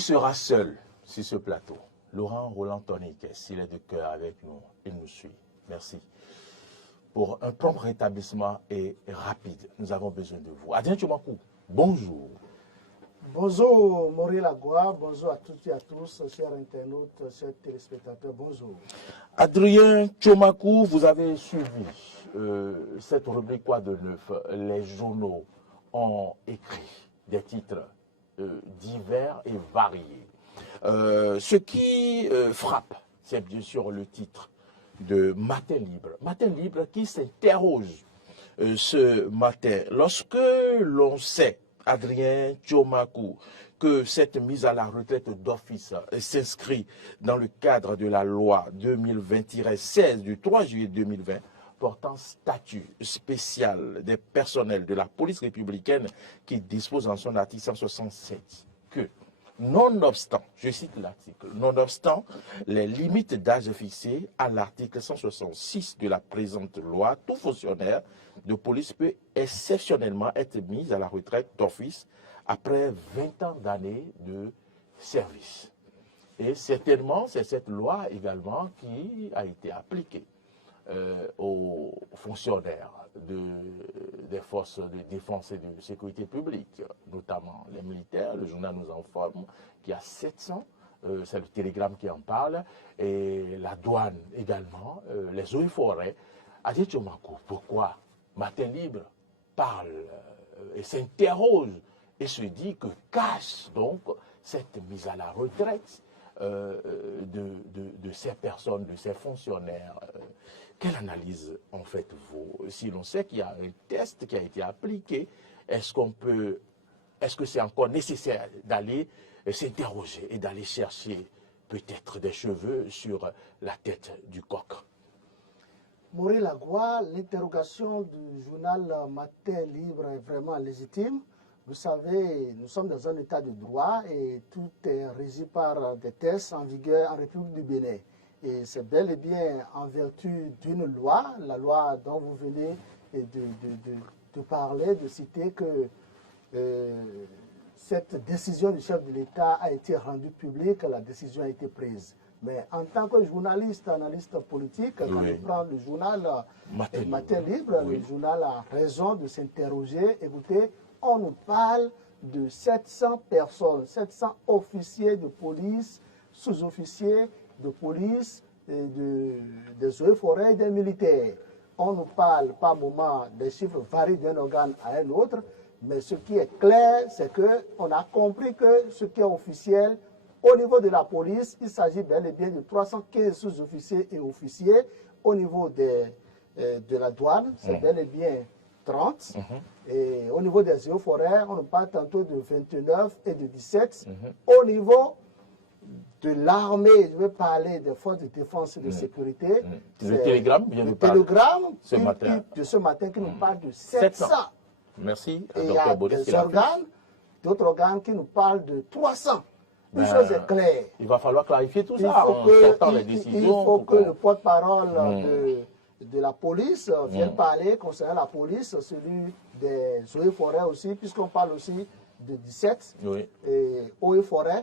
il sera seul sur ce plateau. Laurent Roland Toniquet, s'il est de cœur avec nous, il nous suit. Merci. Pour un prompt rétablissement et rapide, nous avons besoin de vous. Adrien Tchomakou, bonjour. Bonjour Maurice Lagua, bonjour à toutes et à tous, chers internautes, chers téléspectateurs, bonjour. Adrien Tchomakou, vous avez suivi cette rubrique Quoi de neuf. Les journaux ont écrit des titres divers et variés. Ce qui frappe, c'est bien sûr le titre de Matin Libre. Matin Libre qui s'interroge ce matin. Lorsque l'on sait, Adrien Tchomakou, que cette mise à la retraite d'office s'inscrit dans le cadre de la loi 2020-16 du 3 juillet 2020 portant statut spécial des personnels de la police républicaine qui dispose en son article 167 que, nonobstant, je cite l'article, nonobstant les limites d'âge fixées à l'article 166 de la présente loi, tout fonctionnaire de police peut exceptionnellement être mis à la retraite d'office après 20 ans d'années de service. Et certainement, c'est cette loi également qui a été appliquée aux fonctionnaires des forces de défense et de sécurité publique, notamment les militaires. Le journal nous informe qu'il y a 700, c'est le Télégramme qui en parle, et la douane également, les eaux et forêts. Adrien Tchomakou, pourquoi Matin Libre parle et s'interroge et se dit que cache donc cette mise à la retraite de ces personnes, de ces fonctionnaires. Quelle analyse en faites-vous? Si l'on sait qu'il y a un test qui a été appliqué, est-ce que c'est encore nécessaire d'aller s'interroger et d'aller chercher peut-être des cheveux sur la tête du coq? Maurice Lagua, l'interrogation du journal Matin Libre est vraiment légitime. Vous savez, nous sommes dans un état de droit et tout est régi par des tests en vigueur en République du Bénin. Et c'est bel et bien en vertu d'une loi, la loi dont vous venez de parler, de citer que cette décision du chef de l'État a été rendue publique, la décision a été prise. Mais en tant que journaliste, analyste politique, quand on prend le journal Matin Libre, le journal a raison de s'interroger. Écoutez, on nous parle de 700 personnes, 700 officiers de police, sous-officiers de police, des eaux et forêts et des militaires. On nous parle par moment des chiffres varient d'un organe à un autre, mais ce qui est clair, c'est qu'on a compris que ce qui est officiel, au niveau de la police, il s'agit bel et bien de 315 sous-officiers et officiers. Au niveau de la douane, c'est bel et bien 30. Et au niveau des eaux et forêts, on parle tantôt de 29 et de 17. Au niveau de l'armée, je vais parler des forces de défense et de sécurité. Le Télégramme vient de parler de ce matin qui nous parle de 700. Merci. Et il y a d'autres organes qui nous parlent de 300. Une chose est claire. Il va falloir clarifier tout ça en sortant les décisions. Il faut que le porte-parole de la police vienne parler concernant la police, celui des eaux et forêts aussi, puisqu'on parle aussi de 17 eaux et forêts.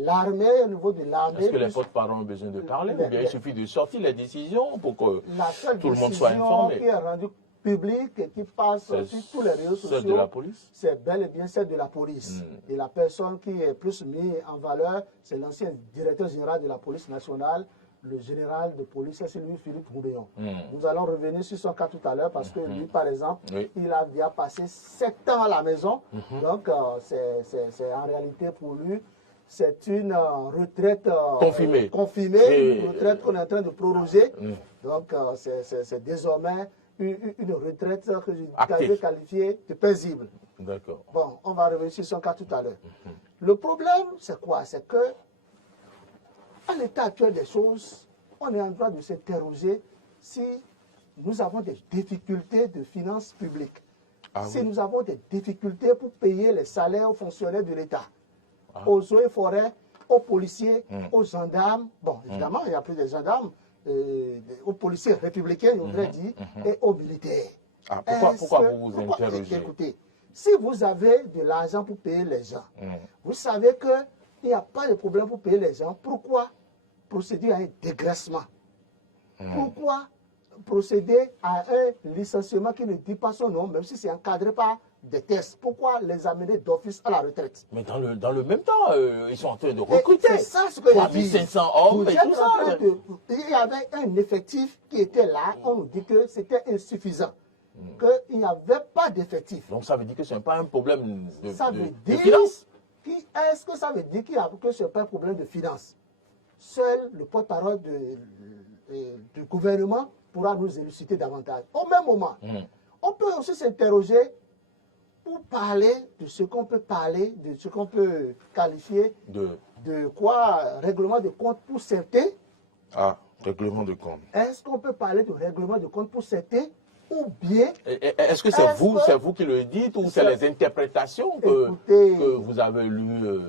L'armée, au niveau de l'armée. Est-ce que les porte-parole ont besoin de parler ou bien il suffit de sortir les décisions pour que tout le monde soit informé? La seule décision qui est rendue publique et qui passe sur tous les réseaux sociaux, celle de la police? C'est bel et bien celle de la police. Et la personne qui est plus mise en valeur, c'est l'ancien directeur général de la police nationale, le général de police, c'est Louis-Philippe Roubéon. Nous allons revenir sur son cas tout à l'heure parce que lui, par exemple, il a déjà passé 7 ans à la maison. Donc, c'est en réalité pour lui, c'est une retraite confirmée, une retraite qu'on est en train de proroger. Donc, c'est désormais une retraite que je vais qualifier de paisible. D'accord. Bon, on va revenir sur son cas tout à l'heure. Le problème, c'est quoi? C'est que, à l'état actuel des choses, on est en droit de s'interroger si nous avons des difficultés de finances publiques, si nous avons des difficultés pour payer les salaires aux fonctionnaires de l'État, aux eaux et forêts, aux policiers, aux gendarmes. Bon, évidemment, il y a plus de gendarmes. Aux policiers républicains, je voudrais dire, et aux militaires. Pourquoi vous vous interrogez? Écoutez, si vous avez de l'argent pour payer les gens, vous savez que il n'y a pas de problème pour payer les gens. Pourquoi procéder à un dégraissement? Pourquoi procéder à un licenciement qui ne dit pas son nom, même si c'est encadré par des tests? Pourquoi les amener d'office à la retraite? Mais dans le même temps, ils sont en train de recruter. C'est ça ce que je dis. 3500 hommes et tout ça. Il y avait un effectif qui était là, on nous dit que c'était insuffisant, qu'il n'y avait pas d'effectif. Donc ça veut dire que ce n'est pas un problème de finance. Est-ce que ça veut dire que ce n'est pas un problème de finance? Seul le porte-parole du gouvernement pourra nous élucider davantage. Au même moment, on peut aussi s'interroger pour parler de ce qu'on peut parler, de ce qu'on peut qualifier de quoi règlement de compte pour certains. Ah, règlement de compte. Est-ce qu'on peut parler de règlement de compte pour certains ou bien... Est-ce que c'est vous qui le dites ou c'est les interprétations que vous avez lues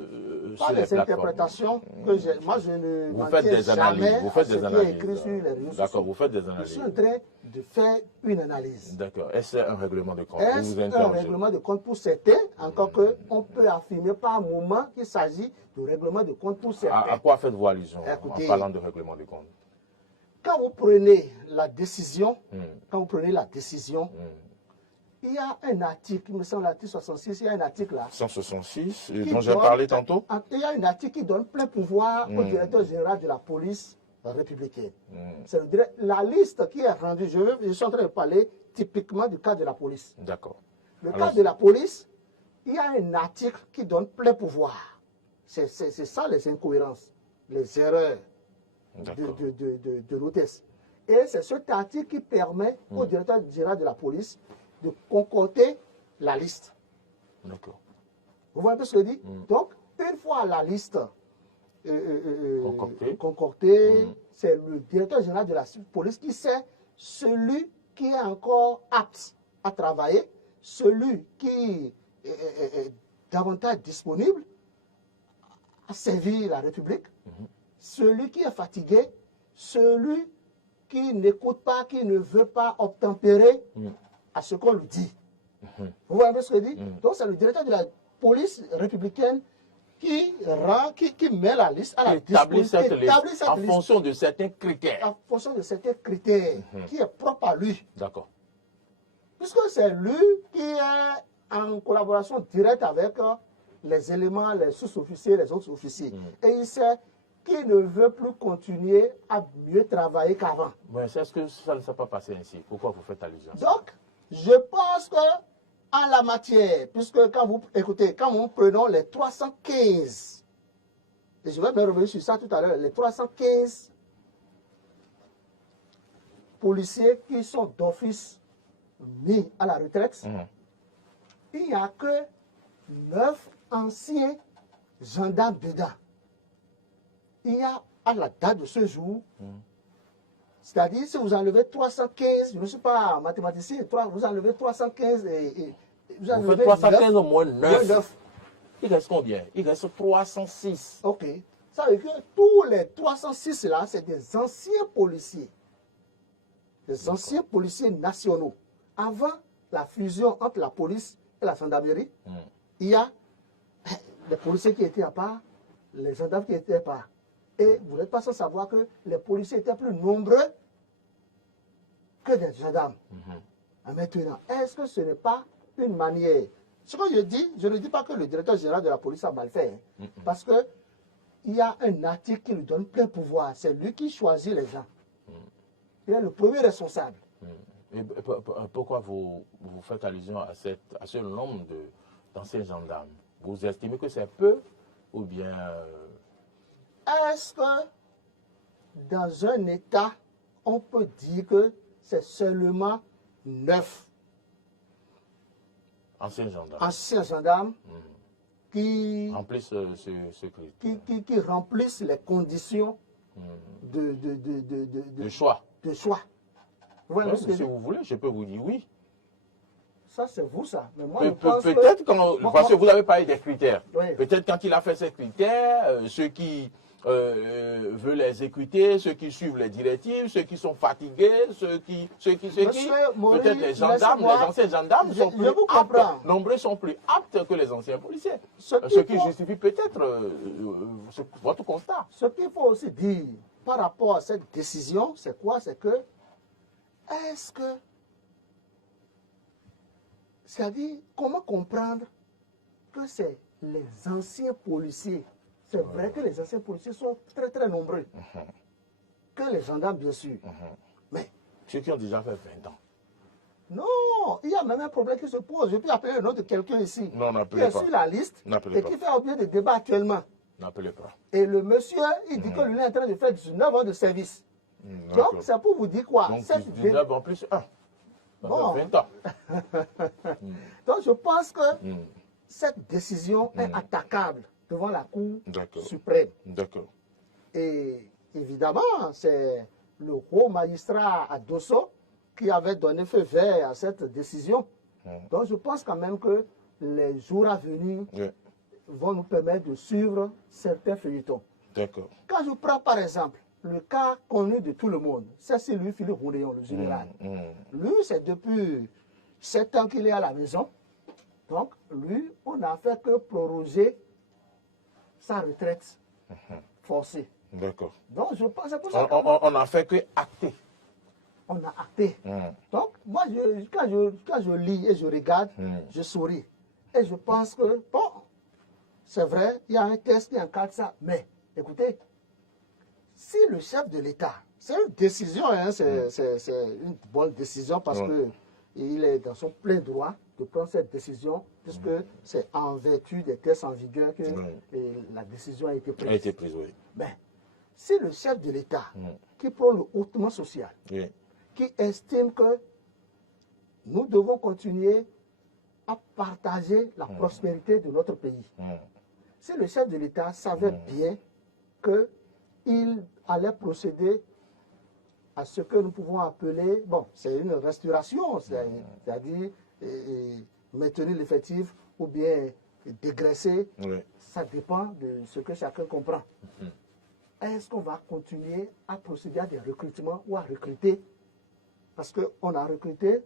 pas sur les les plateformes? Interprétations que moi je ne vous faites des analyses. Vous faites des analyses. Écrit sur les réseaux sociaux. D'accord, vous faites des analyses. Je suis en train de faire une analyse. D'accord. Est-ce un règlement de compte? Est-ce un règlement de compte pour certains? Encore qu'on peut affirmer par moment qu'il s'agit de règlement de compte pour certains. À quoi faites-vous allusion Écoutez, en parlant de règlement de compte? Quand vous prenez la décision, il y a un article, il me semble l'article 66, il y a un article là. 166, dont j'ai parlé tantôt. Il y a un article qui donne plein pouvoir au directeur général de la police républicaine. C'est la liste qui est rendue, je suis en train de parler typiquement du cas de la police. D'accord. Le cas de la police, il y a un article qui donne plein pouvoir. C'est ça les incohérences, les erreurs de l'hôtesse. Et c'est cet article qui permet au directeur général de la police de concocter la liste. D'accord. Vous voyez un peu ce que je dis? Donc, une fois la liste concoctée, c'est le directeur général de la police qui sait celui qui est encore apte à travailler, celui qui est davantage disponible à servir la République, celui qui est fatigué, celui qui n'écoute pas, qui ne veut pas obtempérer à ce qu'on lui dit. Vous voyez ce que je dis? Donc c'est le directeur de la police républicaine qui met la liste à la disposition. En fonction de certains critères. En fonction de certains critères qui est propre à lui. D'accord. Puisque c'est lui qui est en collaboration directe avec les éléments, les sous-officiers, les autres officiers. Et il sait qu'il ne veut plus continuer à mieux travailler qu'avant. Mais est-ce que ça ne s'est pas passé ainsi? Pourquoi vous faites allusion? Donc, je pense que en la matière, puisque quand nous prenons les 315, et je vais me revenir sur ça tout à l'heure, les 315 policiers qui sont d'office mis à la retraite, il n'y a que 9 anciens gendarmes dedans. Il y a, à la date de ce jour, c'est-à-dire si vous enlevez 315, je ne suis pas mathématicien, vous enlevez 315 vous faites 315 au moins 9. Il reste combien? Il reste 306. Ok. Ça veut dire que tous les 306 là, c'est des anciens policiers. Des anciens policiers nationaux. Avant la fusion entre la police et la gendarmerie, il y a les policiers qui étaient à part, les gendarmes qui étaient à part. Et vous n'êtes pas sans savoir que les policiers étaient plus nombreux que des gendarmes. Maintenant, est-ce que ce n'est pas une manière... Ce que je dis, je ne dis pas que le directeur général de la police a mal fait. Parce qu'il y a un article qui lui donne plein pouvoir. C'est lui qui choisit les gens. Il est le premier responsable. Et pourquoi vous faites allusion à ce nombre d'anciens gendarmes? Vous estimez que c'est peu ou bien... Est-ce que dans un État, on peut dire que c'est seulement 9 anciens gendarmes qui remplissent qui remplissent les conditions de choix? Si vous voulez, je peux vous dire oui. Ça, c'est vous, ça. Mais moi, peut-être parce que vous avez parlé des critères. Oui. Peut-être quand il a fait ces critères, ceux qui veut les exécuter, ceux qui suivent les directives, ceux qui sont fatigués, ceux qui peut-être les gendarmes, les anciens gendarmes sont plus aptes, nombreux sont plus aptes que les anciens policiers. Ce qui justifie peut-être votre constat. Ce qu'il faut aussi dire par rapport à cette décision, c'est quoi? C'est que, est-ce que, c'est-à-dire, comment comprendre que c'est les anciens policiers? C'est vrai que les anciens policiers sont très très nombreux. Que les gendarmes, bien sûr. Mais ceux qui ont déjà fait 20 ans. Non, il y a même un problème qui se pose. Je peux appeler le nom de quelqu'un ici qui est sur la liste et qui fait objet de débat actuellement. N'appelez pas. Et le monsieur, il dit que lui est en train de faire 19 ans de service. Donc, c'est pour vous dire quoi? Donc, 19 en plus 1. Bon. 20 ans. Donc, je pense que cette décision est attaquable devant la Cour suprême. D'accord. Et évidemment, c'est le haut magistrat à Dosso qui avait donné feu vert à cette décision. Donc, je pense quand même que les jours à venir vont nous permettre de suivre certains feuilletons. D'accord. Quand je prends par exemple le cas connu de tout le monde, c'est celui Philippe Rouléon, le général. Lui, c'est depuis 7 ans qu'il est à la maison. Donc, lui, on n'a fait que proroger sa retraite forcée. D'accord. Donc, je pense c'est pour ça on n'a fait que acter. On a acté. Donc, moi, quand je lis et je regarde, je souris. Et je pense que, bon, c'est vrai, il y a un texte qui encadre ça. Mais, écoutez, si le chef de l'État, c'est une décision, hein, c'est une bonne décision parce qu'il est dans son plein droit de prendre cette décision, puisque c'est en vertu des textes en vigueur que la décision a été prise. A été prise, oui. Mais, si le chef de l'État, qui prend le hautement social, qui estime que nous devons continuer à partager la prospérité de notre pays, si le chef de l'État savait bien qu'il allait procéder à ce que nous pouvons appeler, bon, c'est une restauration, c'est-à-dire maintenir l'effectif ou bien dégraisser, ça dépend de ce que chacun comprend. Est-ce qu'on va continuer à procéder à des recrutements ou à recruter? Parce qu'on a recruté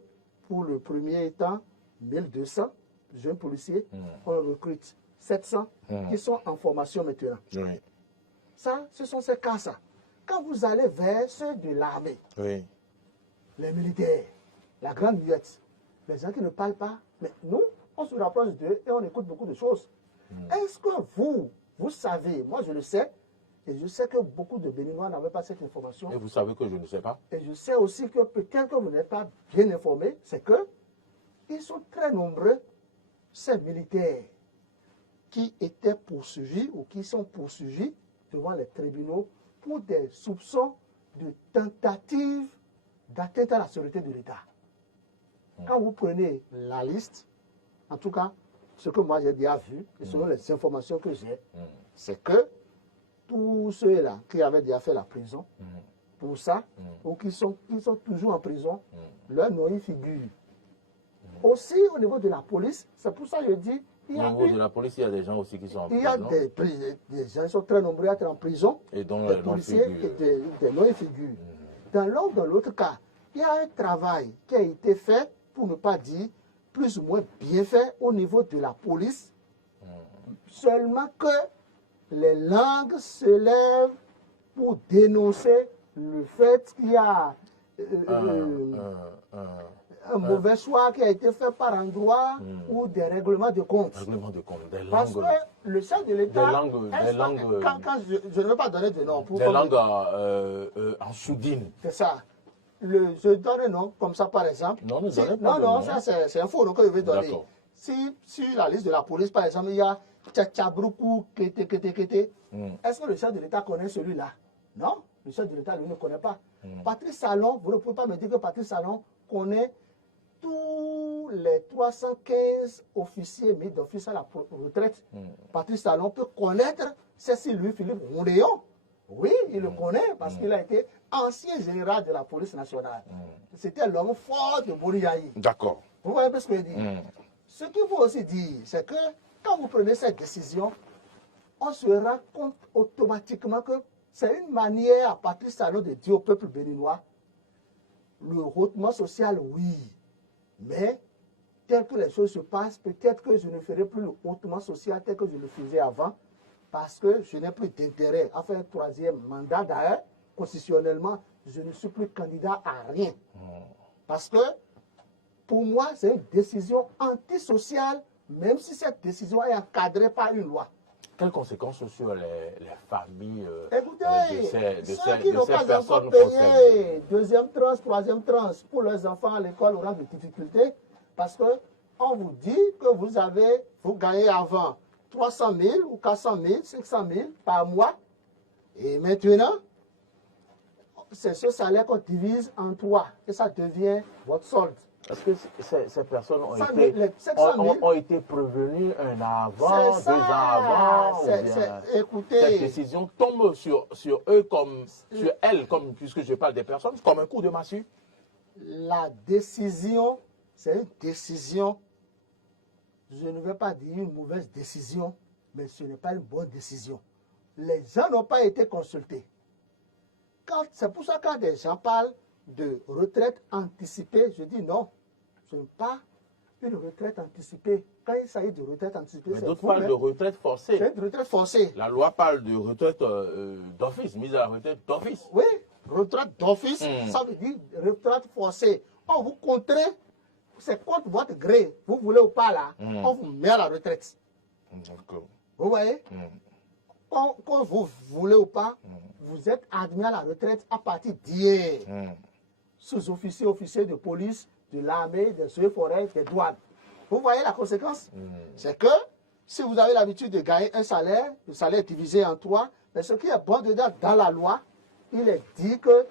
pour le premier temps 1200 jeunes policiers, on recrute 700 qui sont en formation maintenant. Ça, ce sont ces cas-là. Quand vous allez vers ceux de l'armée, les militaires, la grande muette, les gens qui ne parlent pas, mais nous, on se rapproche d'eux et on écoute beaucoup de choses. Est-ce que vous savez, moi je le sais, et je sais que beaucoup de Béninois n'avaient pas cette information. Et vous savez que je ne sais pas. Et je sais aussi que peut-être que vous n'êtes pas bien informés, c'est que ils sont très nombreux, ces militaires qui étaient poursuivis ou qui sont poursuivis devant les tribunaux pour des soupçons de tentative d'atteinte à la sécurité de l'État. Quand vous prenez la liste, en tout cas, ce que moi j'ai déjà vu, et selon les informations que j'ai, c'est que tous ceux-là qui avaient déjà fait la prison, pour ça, ou qui sont toujours en prison, leur nom y figure. Aussi, au niveau de la police, c'est pour ça que je dis, au niveau de la police, il y a des gens aussi qui sont en prison. Il y a des gens qui sont très nombreux à être en prison, et dont des policiers et des noms y figurent. Dans l'autre cas, il y a un travail qui a été fait, pour ne pas dire plus ou moins bien fait au niveau de la police, seulement que les langues se lèvent pour dénoncer le fait qu'il y a un mauvais choix qui a été fait par endroit ou des règlements de compte. Règlements de compte, des langues. Parce que le chef de l'État, quand je ne veux pas donner de nom. Des langues en soudine. C'est ça. Je donne un nom, comme ça par exemple. Non, ne donnez pas non, de nom. ça c'est un faux nom que je vais donner. Si sur la liste de la police, par exemple, il y a Tchatchabroukou, Kété. Est-ce que le chef de l'État connaît celui-là? Non, le chef de l'État, lui, ne connaît pas. Patrice Salon, vous ne pouvez pas me dire que Patrice Salon connaît tous les 315 officiers mis d'office à la retraite. Patrice Salon peut connaître Cécile Philippe Rouléon. Oui, il le connaît parce qu'il a été ancien général de la police nationale. C'était l'homme fort de Boriaï. D'accord. Vous voyez un peu ce que je dis? Ce qu'il faut aussi dire, c'est que quand vous prenez cette décision, on se rend compte automatiquement que c'est une manière à Patrice Talon de dire au peuple béninois, le hautement social, oui, mais tel que les choses se passent, peut-être que je ne ferai plus le hautement social tel que je le faisais avant, parce que je n'ai plus d'intérêt à faire un troisième mandat. D'ailleurs, constitutionnellement, je ne suis plus candidat à rien. Parce que, pour moi, c'est une décision antisociale, même si cette décision est encadrée par une loi. Quelles conséquences sur les familles Écoutez, de ceux ces qui n'ont pas personnes encore payé concernées? deuxième tranche, troisième tranche pour leurs enfants à l'école auront des difficultés parce qu'on vous dit que vous gagnez avant 300 000 ou 400 000, 500 000 par mois. Et maintenant, c'est ce salaire qu'on divise en 3 et ça devient votre solde. Est-ce que ces personnes ont, ont été prévenues un avant, 2 ans avant écoutez, cette décision tombe sur eux comme, sur elles, comme, puisque je parle des personnes, comme un coup de massue? La décision, c'est une décision, je ne vais pas dire une mauvaise décision, mais ce n'est pas une bonne décision. Les gens n'ont pas été consultés. C'est pour ça que quand des gens parlent de retraite anticipée, je dis non, ce n'est pas une retraite anticipée. Quand il s'agit de retraite anticipée, mais d'autres parlent de retraite forcée. C'est une retraite forcée. La loi parle de retraite d'office, mise à la retraite d'office. Oui, retraite d'office, ça veut dire retraite forcée. On vous contraint, c'est contre votre gré, vous voulez ou pas là, on vous met à la retraite. Vous voyez? Quand vous voulez ou pas, vous êtes admis à la retraite à partir d'hier. Sous-officier, officier de police, de l'armée, des eaux et forêts, des douanes. Vous voyez la conséquence? C'est que si vous avez l'habitude de gagner un salaire, le salaire est divisé en 3, mais ce qui est bon dedans dans la loi, il est dit que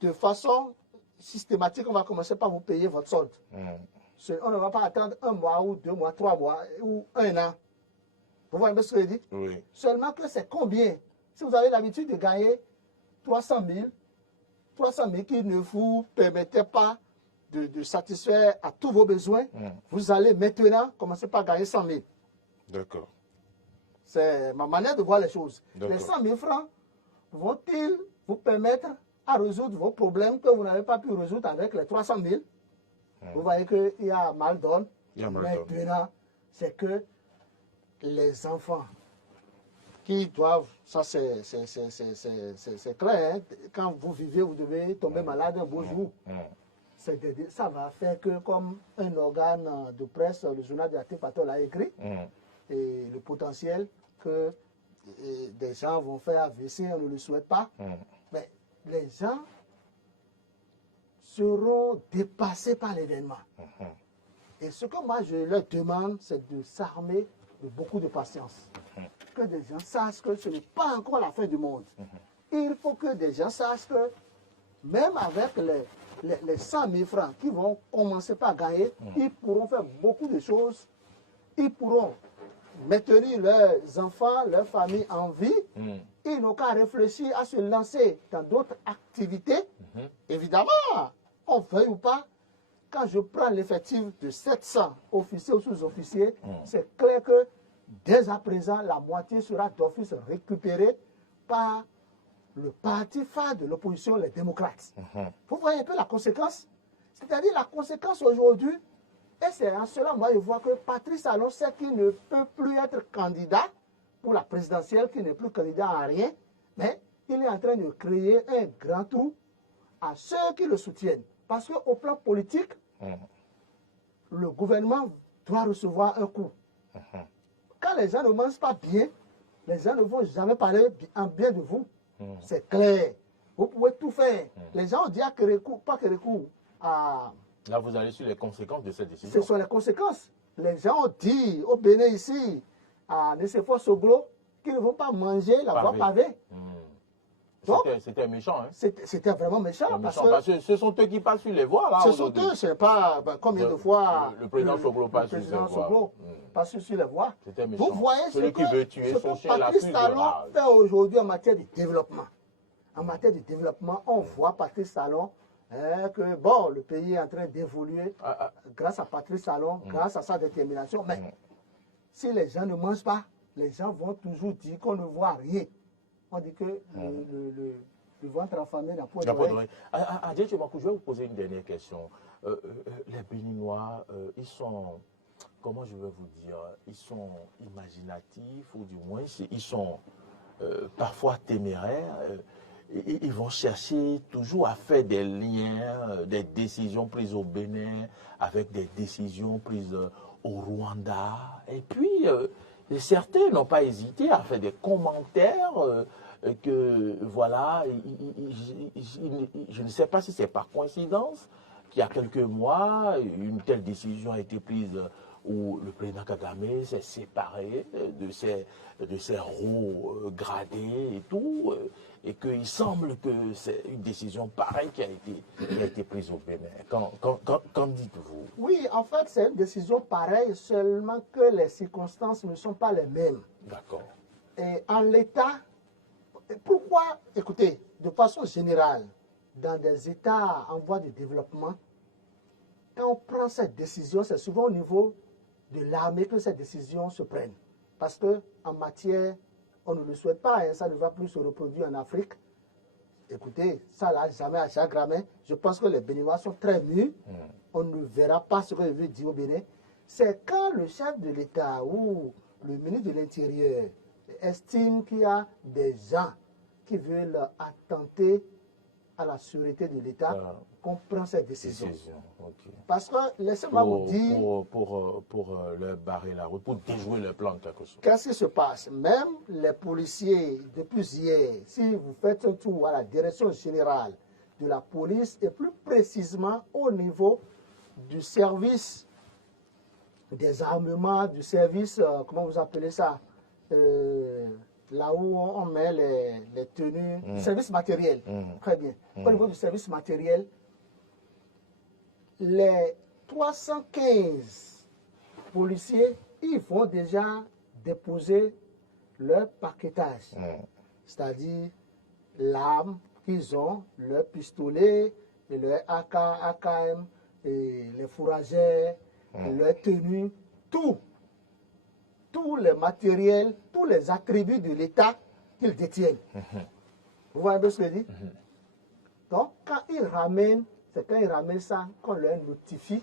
de façon systématique, on va commencer par vous payer votre solde. On ne va pas attendre 1 mois ou 2 mois, 3 mois ou 1 an. Vous voyez ce que je dis? Oui. Seulement que c'est combien? Si vous avez l'habitude de gagner 300 000 qui ne vous permettaient pas de satisfaire à tous vos besoins, vous allez maintenant commencer par gagner 100 000. D'accord. C'est ma manière de voir les choses. Les 100 000 francs vont-ils vous permettre à résoudre vos problèmes que vous n'avez pas pu résoudre avec les 300 000? Vous voyez qu'il y a mal donne. Maintenant, c'est que les enfants qui doivent, ça c'est clair, hein, quand vous vivez, vous devez tomber malade un beau jour. Ça va faire que, comme un organe de presse, le journal de Actif Patol a écrit, et le potentiel que des gens vont faire AVC, on ne le souhaite pas, mais les gens seront dépassés par l'événement. Et ce que moi je leur demande, c'est de s'armer de beaucoup de patience. Que des gens sachent que ce n'est pas encore la fin du monde. Il faut que des gens sachent que même avec les 100 000 francs qu'ils vont commencer par gagner, ils pourront faire beaucoup de choses. Ils pourront maintenir leurs enfants, leurs familles en vie. Ils n'ont qu'à réfléchir à se lancer dans d'autres activités. Évidemment, on veuille ou pas, quand je prends l'effectif de 700 officiers ou sous-officiers, c'est clair que dès à présent, la moitié sera d'office récupérée par le parti phare de l'opposition, les démocrates. Vous voyez un peu la conséquence? C'est-à-dire la conséquence aujourd'hui, et c'est en cela, moi, je vois que Patrice Talon sait qu'il ne peut plus être candidat pour la présidentielle, qu'il n'est plus candidat à rien, mais il est en train de créer un grand trou à ceux qui le soutiennent. Parce qu'au plan politique, le gouvernement doit recevoir un coup. Quand les gens ne mangent pas bien, les gens ne vont jamais parler en bien de vous. C'est clair. Vous pouvez tout faire. Les gens ont dit à Kérékou, pas Kérékou, à... Là, vous allez sur les conséquences de cette décision. Ce sont les conséquences. Les gens ont dit au Bénin ici, à Nicéphore Soglo, qu'ils ne vont pas manger la voie pavée. C'était méchant. Hein? C'était vraiment méchant. Parce que ce sont eux qui passent sur les voies. Là, ce sont eux, je ne sais pas combien de fois le président Soglo passe sur les voies. C'était méchant. Vous voyez celui qui veut tuer son chien, la Patrice Talon fait aujourd'hui en matière de développement. En matière de développement, on voit Patrice Talon que bon, le pays est en train d'évoluer grâce à Patrice Talon, grâce à sa détermination. Mais si les gens ne mangent pas, les gens vont toujours dire qu'on ne voit rien. On dit que le ventre affamé n'a pas d'oreille. Adja Tchomakou, je vais vous poser une dernière question. Les Béninois, ils sont, comment je vais vous dire, ils sont imaginatifs, ou du moins, ils sont parfois téméraires. Ils vont chercher toujours à faire des liens, des décisions prises au Bénin avec des décisions prises au Rwanda. Et puis, certains n'ont pas hésité à faire des commentaires que, voilà, je ne sais pas si c'est par coïncidence qu'il y a quelques mois, une telle décision a été prise où le président Kagame s'est séparé de ses hauts gradés et tout, et qu'il semble que c'est une décision pareille qui a été prise au Bénin. Qu'en dites-vous? Oui, en fait, c'est une décision pareille, seulement que les circonstances ne sont pas les mêmes. D'accord. Et en l'état, pourquoi, écoutez, de façon générale, dans des États en voie de développement, quand on prend cette décision, c'est souvent au niveau de l'armée que ces décisions se prennent. Parce qu'en matière, on ne le souhaite pas, hein, ça ne va plus se reproduire en Afrique. Écoutez, ça là, jamais à chaque gramme, je pense que les Béninois sont très mûrs. On ne verra pas ce que je veux dire au Bénin. C'est quand le chef de l'État ou le ministre de l'Intérieur estime qu'il y a des gens qui veulent attenter à la sûreté de l'État qu'on prend cette décision. Okay. Parce que, laissez-moi vous dire... Pour leur barrer la route, pour déjouer le plan de quelque chose. Qu'est-ce qui se passe? Même les policiers, depuis hier, si vous faites un tour à la direction générale de la police, et plus précisément au niveau du service des armements, du service, comment vous appelez ça, là où on met les tenues, service matériel, très bien. Au niveau du service matériel, les 315 policiers, ils vont déjà déposer leur paquetage, c'est-à-dire l'arme qu'ils ont, leur pistolet, et leur AK, AKM, et les fourragères, et leur tenue, tous les matériels, tous les attributs de l'État qu'ils détiennent. Vous voyez un peu ce que je dis? Donc, quand ils ramènent, c'est quand ils ramènent ça qu'on leur notifie.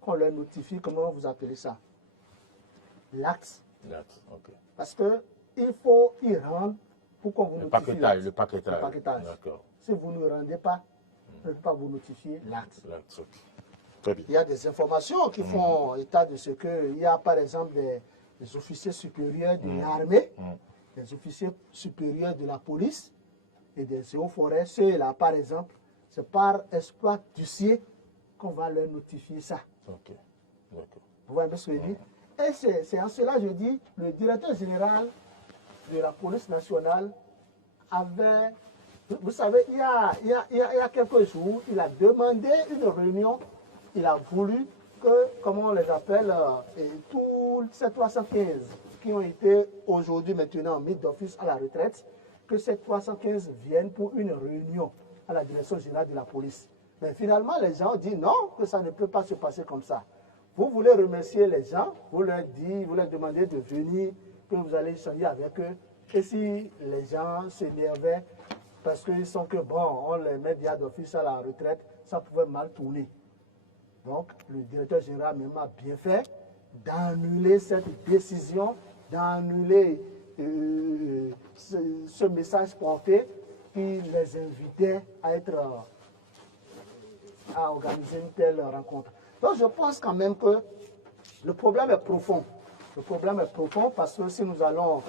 Qu'on leur notifie, comment vous appelez ça? L'acte. Okay. Parce qu'il faut y rendre pour qu'on vous notifie l'acte. Le paquetage. D'accord. Si vous ne rendez pas, on ne peut pas vous notifier l'acte. Okay. Très bien. Il y a des informations qui font état de ce qu'il y a, par exemple, des officiers supérieurs de l'armée, des officiers supérieurs de la police et des hauts forêts. Ceux-là, par exemple, c'est par espoir d'huissier qu'on va leur notifier ça. Okay. Vous voyez un peu ce que je dis? Et c'est en cela, je dis, le directeur général de la police nationale avait, vous savez, il y a quelques jours, il a demandé une réunion, il a voulu que, comment on les appelle, tous ces 315 qui ont été aujourd'hui maintenant mis d'office à la retraite, que ces 315 viennent pour une réunion à la direction générale de la police. Mais finalement, les gens ont dit non, que ça ne peut pas se passer comme ça. Vous voulez remercier les gens, vous leur dites, vous leur demandez de venir, que vous allez échanger avec eux. Et si les gens s'énervaient parce qu'ils sont que bon, on les met déjà d'office à la retraite, ça pouvait mal tourner. Donc, le directeur général même a bien fait d'annuler cette décision, d'annuler ce message porté qui les invitait à organiser une telle rencontre. Donc, je pense quand même que le problème est profond. Le problème est profond parce que si nous allons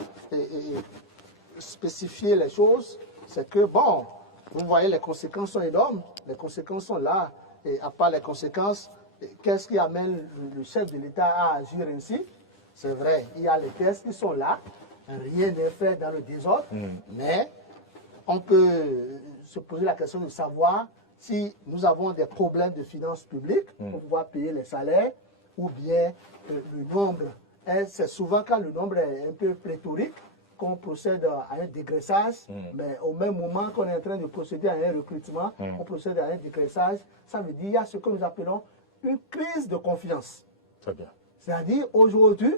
spécifier les choses, c'est que, bon, vous voyez, les conséquences sont énormes. Les conséquences sont là. Et à part les conséquences, qu'est-ce qui amène le chef de l'État à agir ainsi? C'est vrai, il y a les tests qui sont là. Rien n'est fait dans le désordre. Mais on peut se poser la question de savoir si nous avons des problèmes de finances publiques pour pouvoir payer les salaires, ou bien le nombre. C'est souvent quand le nombre est un peu pléthorique qu'on procède à un dégraissage, mais au même moment qu'on est en train de procéder à un recrutement, on procède à un dégraissage. Ça veut dire qu'il y a ce que nous appelons une crise de confiance. Très bien. C'est-à-dire aujourd'hui,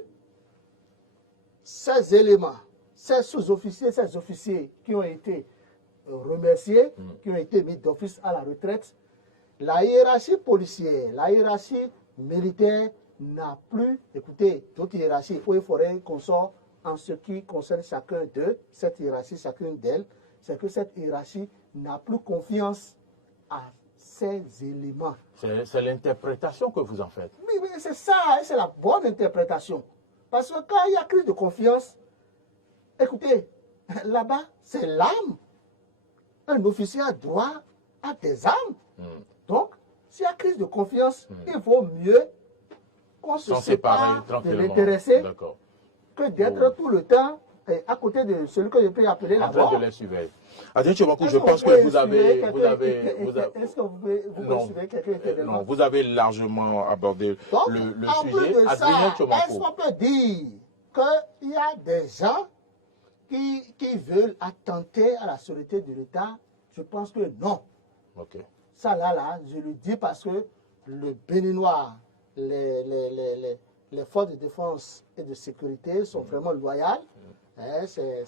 ces éléments, ces sous-officiers, ces officiers qui ont été remerciés, qui ont été mis d'office à la retraite, la hiérarchie policière, la hiérarchie militaire n'a plus, écoutez, d'autres hiérarchies, il faudrait qu'on sorte en ce qui concerne chacun d'eux, cette hiérarchie, chacune d'elles, c'est que cette hiérarchie n'a plus confiance à ces éléments. C'est l'interprétation que vous en faites. Oui, c'est ça, c'est la bonne interprétation. Parce que quand il y a crise de confiance, écoutez, là-bas, c'est l'arme. Un officier a droit à des armes. Donc, s'il y a crise de confiance, il vaut mieux qu'on se sépare de l'intéressé que d'être tout le temps à côté de celui que je peux appeler la mort. En train de les surveiller. Adrien Tchomakou, je pense que vous avez... Est-ce que vous pouvez suivre quelqu'un? Non, vous avez largement abordé donc, le en sujet. Plus de Adrien ça, est-ce qu'on peut dire qu'il y a des gens qui veulent attenter à la sûreté de l'État? Je pense que non. Okay. Ça là, je le dis parce que le Béninois, les forces de défense et de sécurité sont vraiment loyales. C'est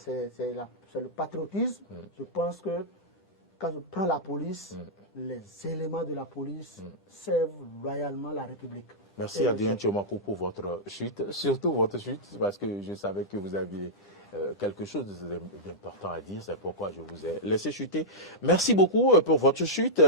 le patriotisme. Je pense que quand je prends la police, les éléments de la police servent loyalement la République. Merci Adrien Tchomakou pour votre chute, surtout votre chute, parce que je savais que vous aviez quelque chose d'important à dire, c'est pourquoi je vous ai laissé chuter. Merci beaucoup pour votre chute.